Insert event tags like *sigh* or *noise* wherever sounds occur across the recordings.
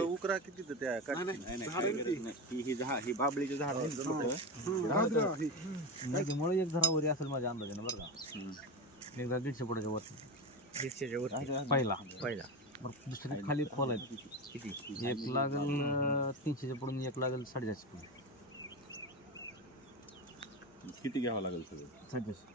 उकरा किती त्या. ही- ही ही बाबळीचे झाड आहेत. नदीमुळे एक जरा वरी असेल माझ्या अंदाजाने बरं का. एकदा दीडशे फुटाच्या वर दीडशेच्या वरती. पहिला. पहिला. बरं दुसरी खाली खोल आहे किती? एक लागल तीनशेच्या पुढून एक लागल साडेचारशे किती घ्यावं लागेल सगळं? साडेचारशे.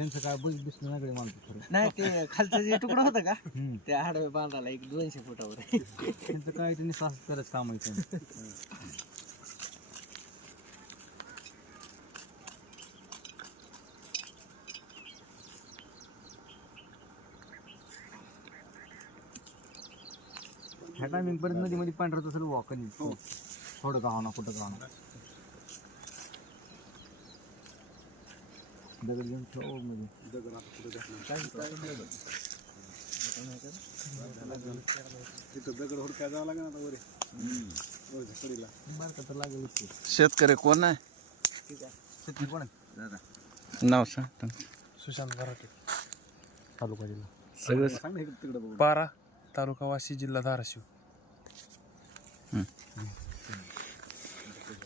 त्यांचं काय बुज दिसलं नाही खरं नाही ते खालचं जे तुकडं होतं का हम्म. ते आडवे बांधायला एक दोनशे फुटावर. त्यांचं काय त्यांनी सास करत काम आहे त्यांचं. ह्या टायमिंग पर्यंत नदीमध्ये पांढरत असेल वॉकन हो. थोडं गाव ना कुठं गाव ना दगड घेऊन ठेवमध्ये दगड. तिथं दगड हुडकाय जावं लागेल आता वरी कडीला तर लागेल शेतकरी कोण आहे? पण नाव सांग सुशांत मराठे तालुका जिल्हा. सगळं सांग तिकडं पारा तालुका वाशी जिल्हा धाराशिव.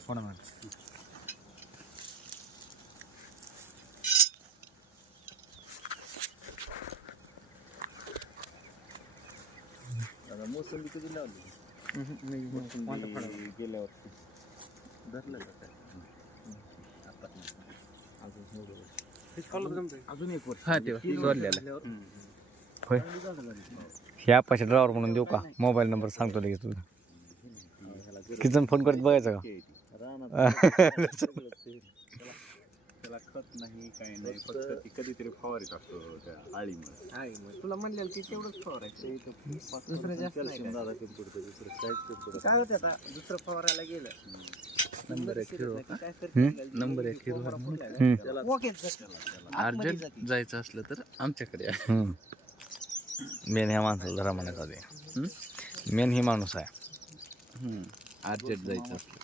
कोणा मॅडम मोसंबी कधी लावली मोसंबी गेल्या वर्षी धरलं का काय आता नाही. हेच खाल्लं तर जमतंय. अजून एक वर्ष हा सोडलेलं. होय ड्रायव्हर म्हणून देऊ का मोबाईल नंबर सांगतो लगेच तुझा जण फोन करत बघायचं का. रानात सगळंच. *laughs* त्याला- खत नाही काही नाही फक्त ती कधीतरी फवारीत असतो त्या आळीमुळे. आहे मग. तुला म्हणलेलं ते तेवढंच फवारायचं दुसरं जास्त नाही कॅल्शियम काय. दादा पडतं दुसरं कमी पडत काय होतं आता? दुसरं फवारायला गेलं. नंबर एक हिरो काय करते नंबर एक हिरो अर्जंट. जायचं असलं तर आमच्याकडे. आहे. मेन ह्या माणसाला जरा म्हणायचं आधी. मेन ही माणूस आहे. अर्जंट जायचं असलं.